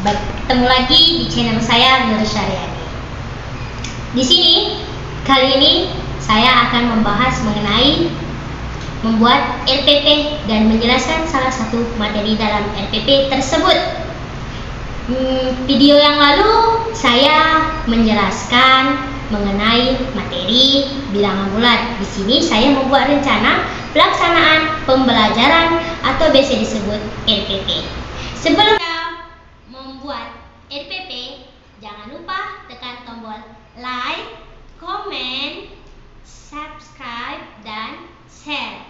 Bertemu lagi di channel saya, Nur Syariani. Di sini kali ini saya akan membahas mengenai membuat RPP dan menjelaskan salah satu materi dalam RPP tersebut. Video yang lalu saya menjelaskan mengenai materi bilangan bulat. Di sini saya membuat rencana pelaksanaan pembelajaran atau biasa disebut RPP. Sebelum membuat RPP, jangan lupa tekan tombol like, comment, subscribe, dan share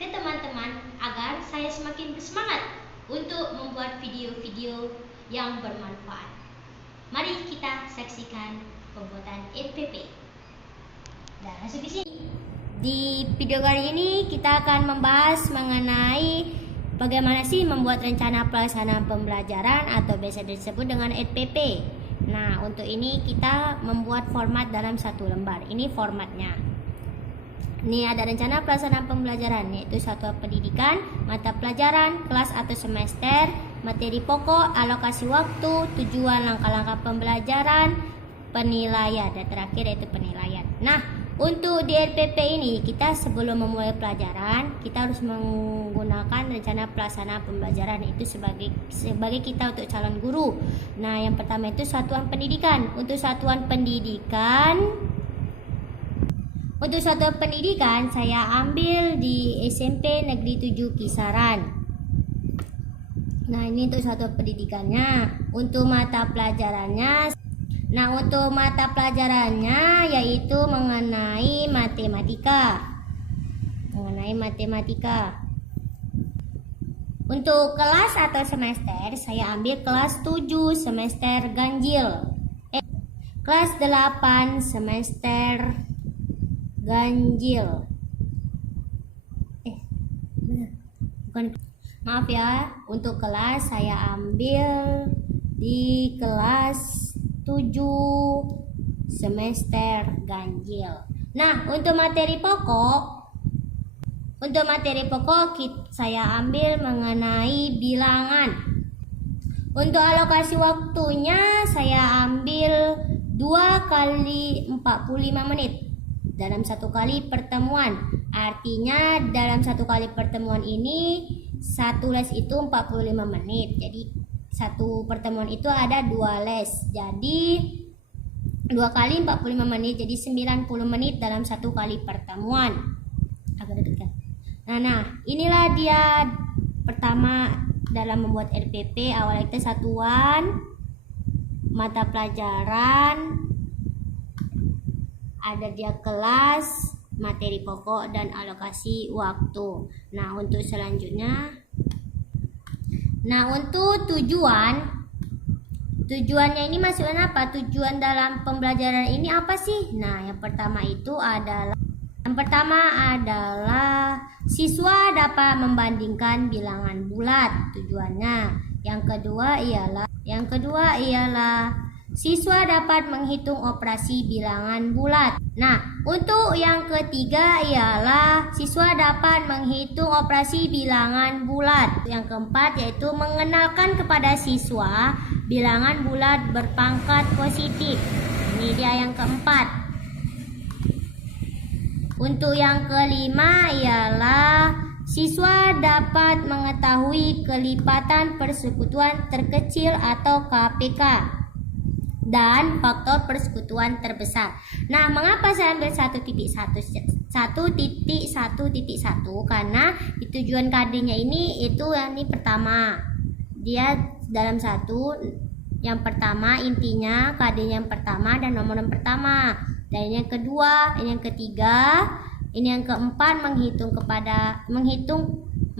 ke teman-teman agar saya semakin bersemangat untuk membuat video-video yang bermanfaat. Mari kita saksikan pembuatan RPP. Dan masuk di sini. Di video kali ini kita akan membahas mengenai bagaimana sih membuat rencana pelaksanaan pembelajaran atau biasa disebut dengan RPP. Nah, untuk ini kita membuat format dalam satu lembar. Ini formatnya. Ini ada rencana pelaksanaan pembelajaran, yaitu satuan pendidikan, mata pelajaran, kelas atau semester, materi pokok, alokasi waktu, tujuan langkah-langkah pembelajaran, penilaian, dan terakhir yaitu penilaian. Nah, untuk di RPP ini kita sebelum memulai pelajaran kita harus menggunakan rencana pelaksanaan pembelajaran itu sebagai kita untuk calon guru. Nah, yang pertama itu satuan pendidikan. Untuk satuan pendidikan saya ambil di SMP Negeri 7 Kisaran. Nah, ini untuk satuan pendidikannya. Untuk mata pelajarannya yaitu mengenai matematika. Untuk kelas atau semester saya ambil kelas 7 semester ganjil. Kelas 8 semester ganjil. Maaf ya, untuk kelas saya ambil di kelas 7 semester ganjil. Nah, untuk materi pokok saya ambil mengenai bilangan. Untuk alokasi waktunya saya ambil 2 kali 45 menit dalam satu kali pertemuan. Artinya dalam satu kali pertemuan ini satu les itu 45 menit. Jadi satu pertemuan itu ada 2 les. Jadi 2 kali 45 menit jadi 90 menit dalam satu kali pertemuan. Agak dekat kan? Nah, inilah dia pertama dalam membuat RPP. Awalnya kita satuan, mata pelajaran, ada dia kelas, materi pokok, dan alokasi waktu. Nah, untuk selanjutnya, untuk tujuannya ini maksudnya apa? Tujuan dalam pembelajaran ini apa sih? Nah, yang pertama adalah siswa dapat membandingkan bilangan bulat, tujuannya. Yang kedua ialah siswa dapat menghitung operasi bilangan bulat. Nah, untuk yang ketiga ialah siswa dapat menghitung operasi bilangan bulat. Yang keempat yaitu mengenalkan kepada siswa bilangan bulat berpangkat positif. Ini dia yang keempat. Untuk yang kelima ialah siswa dapat mengetahui kelipatan persekutuan terkecil atau KPK dan faktor persekutuan terbesar. Nah, mengapa saya ambil 1.1.1? Karena di tujuan KD-nya ini pertama. Dia dalam satu, yang pertama intinya KD-nya yang pertama dan nomor yang pertama. Dan yang kedua, ini yang ketiga, ini yang keempat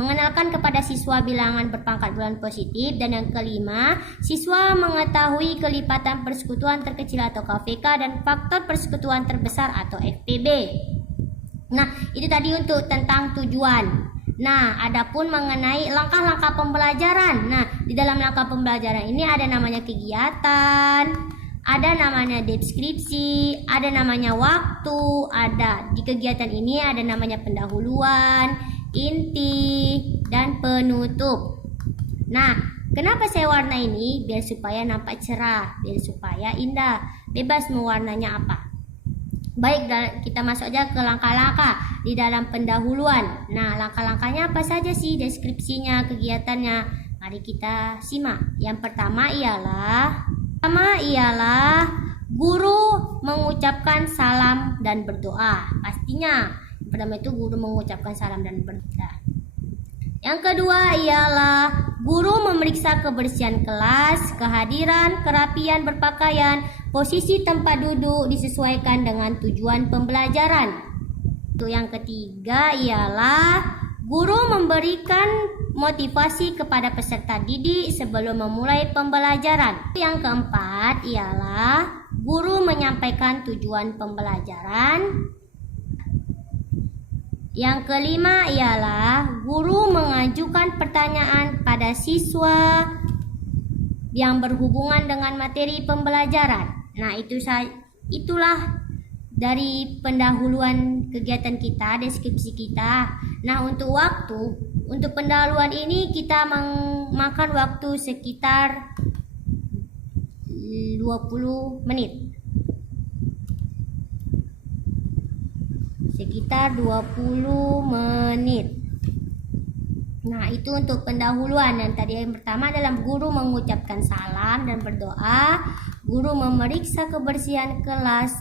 mengenalkan kepada siswa bilangan berpangkat bulat positif, dan yang kelima siswa mengetahui kelipatan persekutuan terkecil atau KVK dan faktor persekutuan terbesar atau FPB. Nah, itu tadi untuk tentang tujuan. Nah, adapun mengenai langkah-langkah pembelajaran. Nah, di dalam langkah pembelajaran ini ada namanya kegiatan, ada namanya deskripsi, ada namanya waktu, ada di kegiatan ini ada namanya pendahuluan, inti, dan penutup. Nah, Kenapa saya warna ini? Biar supaya nampak cerah, biar supaya indah. Bebas mau warnanya apa. Baik, kita masuk aja ke langkah-langkah di dalam pendahuluan. Nah, langkah-langkahnya apa saja sih, deskripsinya, kegiatannya? Mari kita simak. Yang pertama ialah guru mengucapkan salam dan berdoa. Pastinya yang pertama itu guru mengucapkan salam dan berdoa. Yang kedua ialah guru memeriksa kebersihan kelas, kehadiran, kerapian berpakaian, posisi tempat duduk disesuaikan dengan tujuan pembelajaran. Untuk yang ketiga ialah guru memberikan motivasi kepada peserta didik sebelum memulai pembelajaran. Yang keempat ialah guru menyampaikan tujuan pembelajaran. Yang kelima ialah guru mengajukan pertanyaan pada siswa yang berhubungan dengan materi pembelajaran. Nah, itulah dari pendahuluan kegiatan kita, deskripsi kita. Nah, untuk pendahuluan ini kita memakan waktu sekitar 20 menit. Sekitar 20 menit. Nah, itu untuk pendahuluan. Dan tadi yang pertama adalah guru mengucapkan salam dan berdoa, guru memeriksa kebersihan kelas,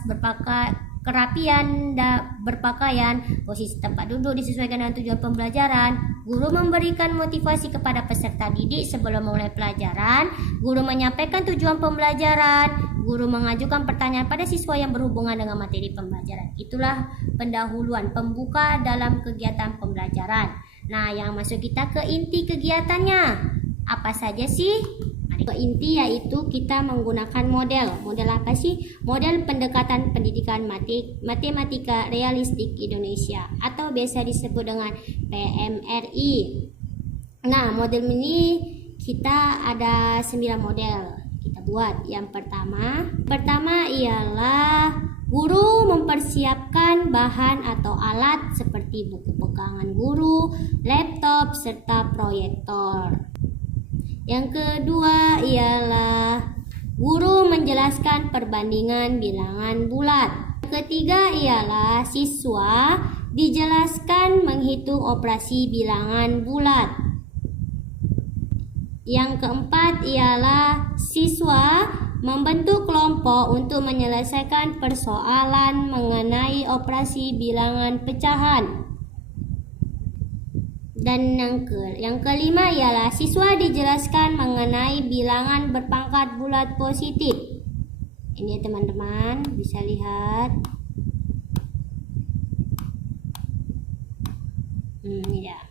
kerapian dan berpakaian, posisi tempat duduk disesuaikan dengan tujuan pembelajaran, guru memberikan motivasi kepada peserta didik sebelum memulai pelajaran, guru menyampaikan tujuan pembelajaran, guru mengajukan pertanyaan pada siswa yang berhubungan dengan materi pembelajaran. Itulah pendahuluan, pembuka dalam kegiatan pembelajaran. Nah, yang masuk kita ke inti kegiatannya. Apa saja sih? Ke inti yaitu kita menggunakan model. Model apa sih? Model pendekatan pendidikan matematika realistik Indonesia atau biasa disebut dengan PMRI. Nah, model ini kita ada 9 model kita buat. Yang pertama ialah guru mempersiapkan bahan atau alat seperti buku pegangan guru, laptop, serta proyektor. Yang kedua ialah guru menjelaskan perbandingan bilangan bulat. Yang ketiga ialah siswa dijelaskan menghitung operasi bilangan bulat. Yang keempat ialah siswa membentuk kelompok untuk menyelesaikan persoalan mengenai operasi bilangan pecahan. Dan yang kelima ialah siswa dijelaskan mengenai bilangan berpangkat bulat positif. Ini teman-teman bisa lihat. Ya.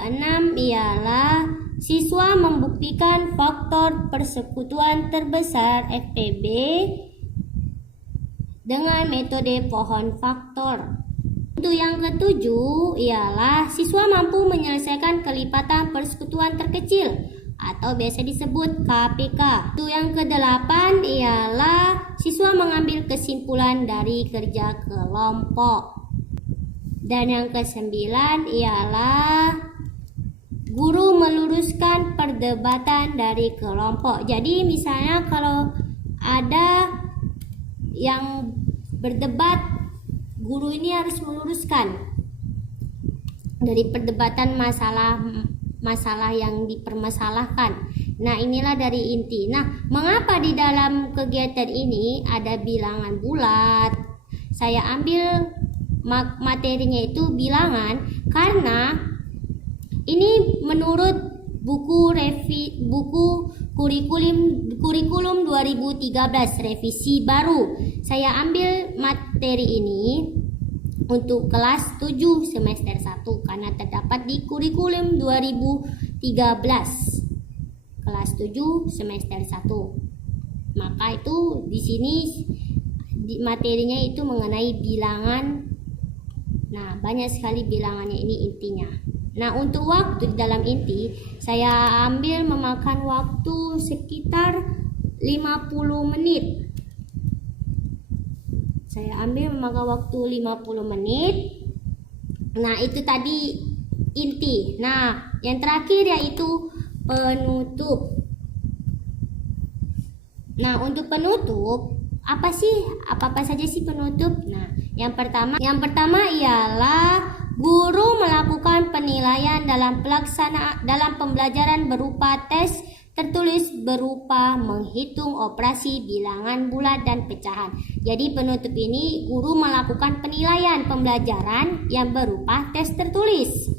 6 ialah siswa membuktikan faktor persekutuan terbesar FPB dengan metode pohon faktor. Untuk yang ketujuh ialah siswa mampu menyelesaikan kelipatan persekutuan terkecil atau biasa disebut KPK. Untuk yang kedelapan ialah siswa mengambil kesimpulan dari kerja kelompok. Dan yang kesembilan ialah guru meluruskan perdebatan dari kelompok. Jadi misalnya kalau ada yang berdebat, guru ini harus meluruskan dari perdebatan masalah yang dipermasalahkan. Nah, inilah dari inti. Nah, mengapa di dalam kegiatan ini ada bilangan bulat? Saya ambil materinya itu bilangan karena ini menurut buku kurikulum 2013 revisi baru. Saya ambil materi ini untuk kelas 7 semester 1 karena terdapat di kurikulum 2013 kelas 7 semester 1. Maka itu di sini materinya itu mengenai bilangan. Nah, banyak sekali bilangannya, ini intinya. Nah, untuk waktu di dalam inti saya ambil memakan waktu sekitar 50 menit. Saya ambil memakan waktu 50 menit. Nah, itu tadi inti. Nah, yang terakhir yaitu penutup. Nah, untuk penutup, apa saja sih penutup? Nah, yang pertama ialah guru melakukan penilaian dalam pembelajaran berupa tes tertulis berupa menghitung operasi bilangan bulat dan pecahan. Jadi penutup ini guru melakukan penilaian pembelajaran yang berupa tes tertulis.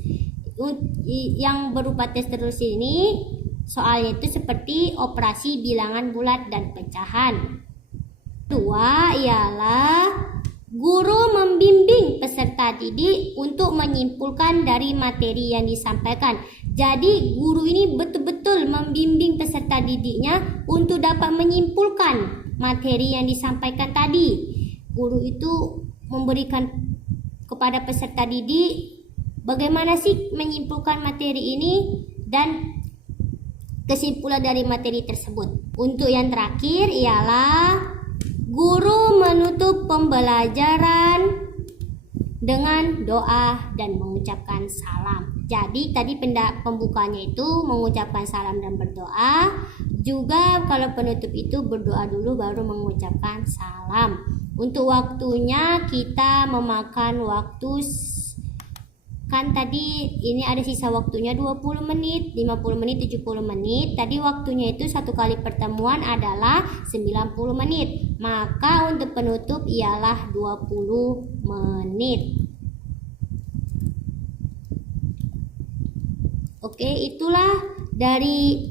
Yang berupa tes tertulis ini soalnya itu seperti operasi bilangan bulat dan pecahan. Kedua ialah guru membimbing peserta didik untuk menyimpulkan dari materi yang disampaikan. Jadi guru ini betul-betul membimbing peserta didiknya untuk dapat menyimpulkan materi yang disampaikan tadi. Guru itu memberikan kepada peserta didik bagaimana sih menyimpulkan materi ini dan kesimpulan dari materi tersebut. Untuk yang terakhir ialah guru menutup pembelajaran dengan doa dan mengucapkan salam. Jadi tadi pembukanya itu mengucapkan salam dan berdoa. Juga kalau penutup itu berdoa dulu baru mengucapkan salam. Untuk waktunya kita memakan waktu, kan tadi ini ada sisa waktunya 20 menit, 50 menit, 70 menit. Tadi waktunya itu satu kali pertemuan adalah 90 menit. Maka untuk penutup ialah 20 menit. Oke, itulah dari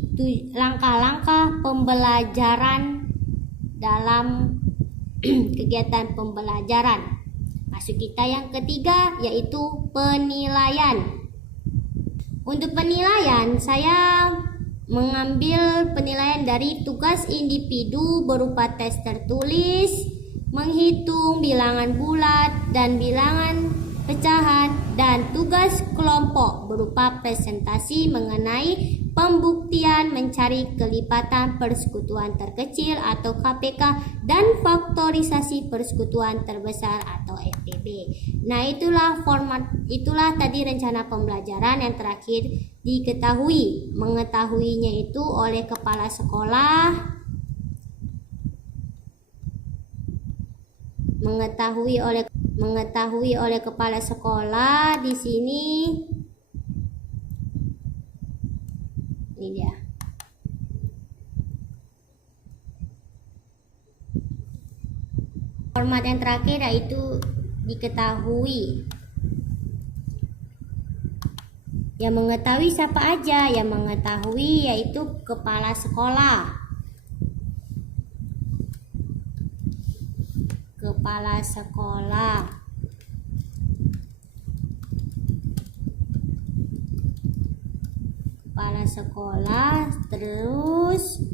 langkah-langkah pembelajaran dalam kegiatan pembelajaran. Masuk kita yang ketiga yaitu penilaian. Untuk penilaian saya mengambil penilaian dari tugas individu berupa tes tertulis, menghitung bilangan bulat dan bilangan pecahan, dan tugas kelompok berupa presentasi mengenai pembuktian mencari kelipatan persekutuan terkecil atau KPK dan faktorisasi persekutuan terbesar atau FPB. Nah, itulah tadi rencana pembelajaran yang terakhir diketahui. Mengetahuinya itu oleh kepala sekolah, mengetahui oleh kepala sekolah di sini. Ini dia. Format yang terakhir yaitu diketahui. Yang mengetahui siapa aja? Yang mengetahui yaitu kepala sekolah. Kepala sekolah. Kepala sekolah, terus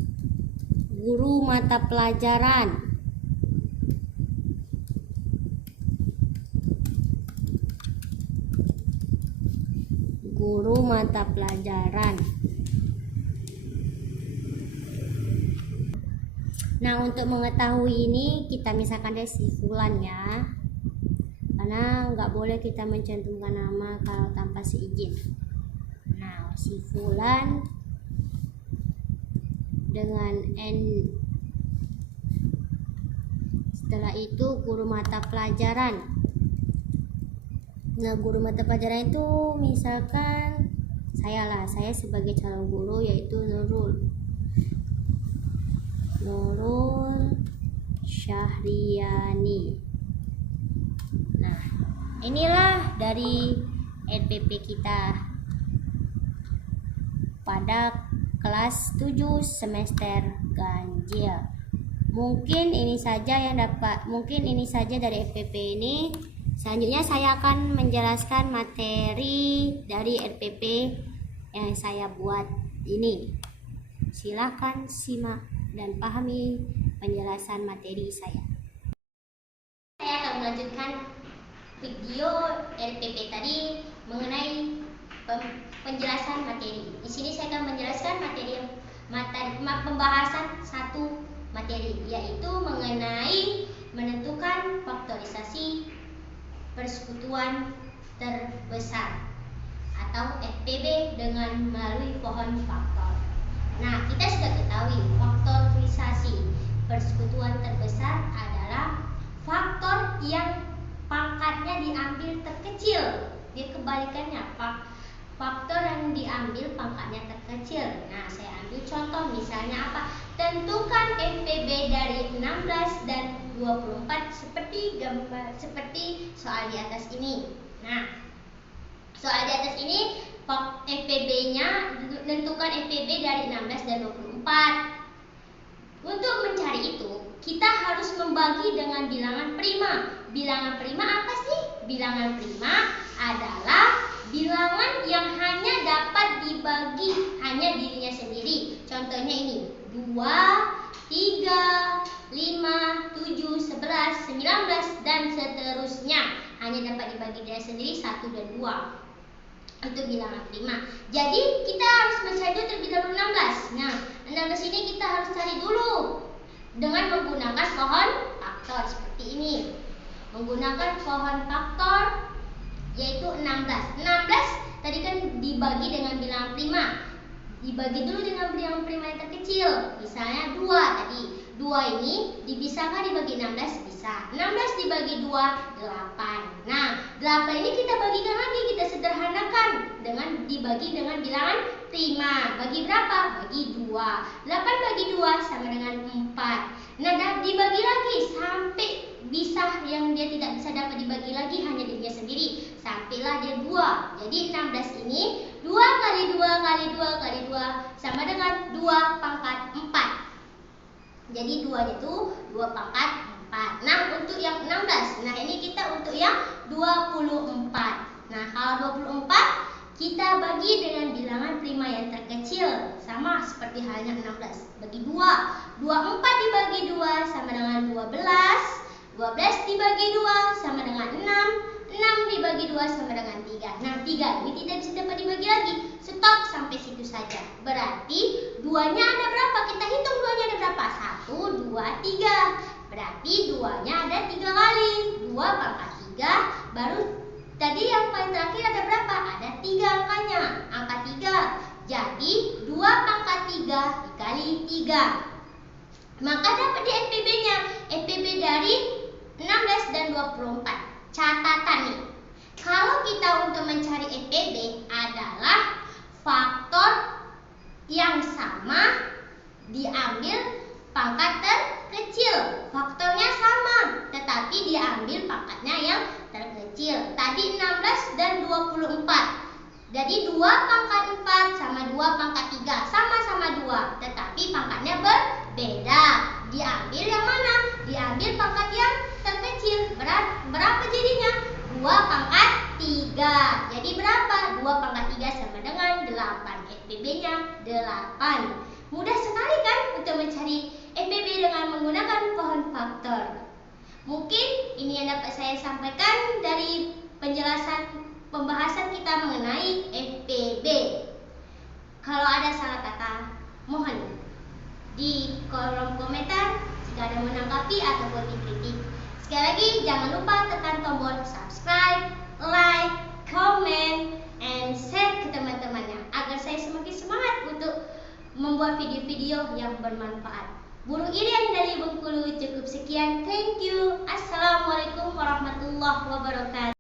guru mata pelajaran. Guru mata pelajaran. Nah, untuk mengetahui ini kita misalkan dari sifulan ya, karena nggak boleh kita mencantumkan nama kalau tanpa seizin. Nah, sifulan dengan N. Setelah itu guru mata pelajaran. Nah, guru mata pelajaran itu misalkan saya sebagai calon guru yaitu Nurul Syahriani. Nah, inilah dari RPP kita pada kelas 7 semester ganjil. Mungkin ini saja dari RPP ini. Selanjutnya saya akan menjelaskan materi dari RPP yang saya buat ini. Silakan simak dan pahami penjelasan materi saya. Saya akan melanjutkan video RPP tadi mengenai penjelasan materi. Di sini saya akan menjelaskan pembahasan satu materi, yaitu mengenai menentukan faktorisasi persekutuan terbesar atau FPB dengan melalui pohon faktor. Nah, kita sudah ketahui faktorisasi persekutuan terbesar adalah faktor yang pangkatnya diambil terkecil. Dia kebalikannya, faktor yang diambil pangkatnya terkecil. Nah, saya ambil contoh misalnya apa? Tentukan FPB dari 16 dan 24 seperti soal di atas ini. Nah, soal di atas ini FPB-nya tentukan FPB dari 16 dan 24. Untuk mencari itu, kita harus membagi dengan bilangan prima. Bilangan prima apa sih? Bilangan prima adalah bilangan yang hanya dapat dibagi hanya dirinya sendiri. Contohnya ini, 2, 3, 5, 7, 11, 19, dan seterusnya. Hanya dapat dibagi diri sendiri 1 dan 2. Itu bilangan prima. Jadi kita harus mencari dulu terlebih dahulu 16. Nah, 16 ini kita harus cari dulu dengan menggunakan pohon faktor seperti ini. Menggunakan pohon faktor yaitu 16. 16 tadi kan dibagi dengan bilangan prima. Dibagi dulu dengan bilangan prima yang terkecil. Misalnya 2 tadi. 2 ini bisa dibagi 16? Bisa. 16 dibagi 2, 8. Nah, 8 ini kita bagikan lagi, kita sederhanakan dengan dibagi dengan bilangan prima. Bagi berapa? Bagi 2. 8 bagi 2 sama dengan 4. Nah, dibagi lagi sampai bisa yang dia tidak bisa dapat dibagi lagi hanya dirinya sendiri. Sampailah dia 2. Jadi 16 ini 2 kali 2 kali 2 kali 2 sama dengan 2 pangkat 4. Jadi 2 itu 2 pangkat 4. Nah, untuk yang 16. Nah, ini kita untuk yang 24. Nah, kalau 24 kita bagi dengan bilangan prima yang terkecil. Sama seperti halnya 16. Bagi 2. 24 dibagi 2 sama dengan 12. 12 dibagi 2 sama dengan 6. 6 dibagi 2 sama dengan 3. Nah, 3 ini tidak bisa dapat dibagi lagi. Stop sampai situ saja. Berarti 2-nya ada berapa? Kita hitung 2-nya ada berapa? 1, 2, 3. Berarti 2-nya ada 3 kali. 2 pangkat 3. Baru tadi yang paling terakhir ada berapa? Ada 3 angkanya. Angka 3. Jadi 2 pangkat 3 dikali 3. Maka dapat di FPB-nya. FPB dari 16 dan 24. Catatan nih, kalau kita untuk mencari FPB adalah faktor yang sama diambil pangkat terkecil. Faktornya sama, tetapi diambil pangkatnya yang terkecil. Tadi 16 dan 24. Jadi 2 pangkat 4 sama 2 pangkat 3 sama-sama 2, tetapi pangkatnya berbeda. Diambil yang mana? Diambil pangkat yang terkecil. Berapa jadinya? 2 pangkat 3. Jadi berapa? 2 pangkat 3 sama dengan 8. FPB-nya 8. Mudah sekali kan untuk mencari FPB dengan menggunakan pohon faktor. Mungkin ini yang dapat saya sampaikan dari pembahasan kita mengenai FPB. Kalau ada salah kata, mohon di kolom komentar jika ada menanggapi ataupun dikritik. Sekali lagi, jangan lupa tekan tombol subscribe, like, comment, and share ke teman-temannya agar saya semakin semangat untuk membuat video-video yang bermanfaat. Burung Irian dari Bengkulu cukup sekian. Thank you. Assalamualaikum warahmatullahi wabarakatuh.